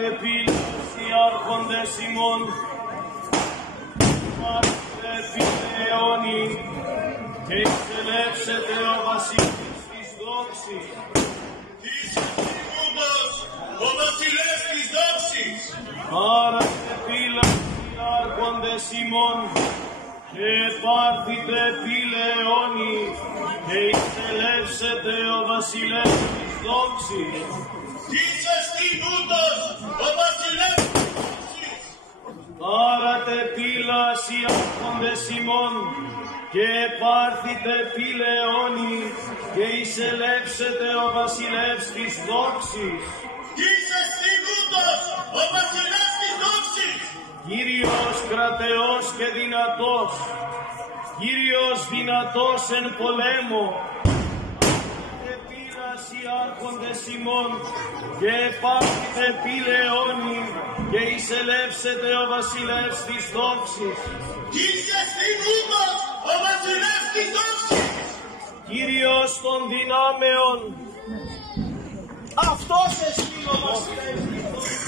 Πάρατε πύλες οι άρχοντες ημών, πάρτε πυλαιώνει και εισελεύσετε ο βασίλης της δόξης. Είσαι Σιγούντος, ο βασιλεύς της δόξης. Πάρατε πύλες οι άρχοντες ημών και πάρθητε πυλαιώνει και εισελεύσετε ο βασιλεύς της δόξης. Είσαι Σιγούντος, ο βασιλεύς της δόξης. Πάρατε πύλας οι άρχοντες ημών και πάρθητε πυλαιώνει και εισελεύσετε ο βασιλεύς της δόξης. Είσαι Σιγούντος, ο βασιλεύς της δόξης. Κύριος κρατεός και δυνατός, Κύριος δυνατός εν πολέμο, πάρτε πύλας οι άρχοντες ημών και πάρθητε πυλαιώνει και εισελεύσετε ο βασιλεύς της δόξης. Είσαι Σιγούντος, ο βασιλεύς της δόξης. Κύριος των δυνάμεων, αυτός εστί ο βασιλεύς της δόξης.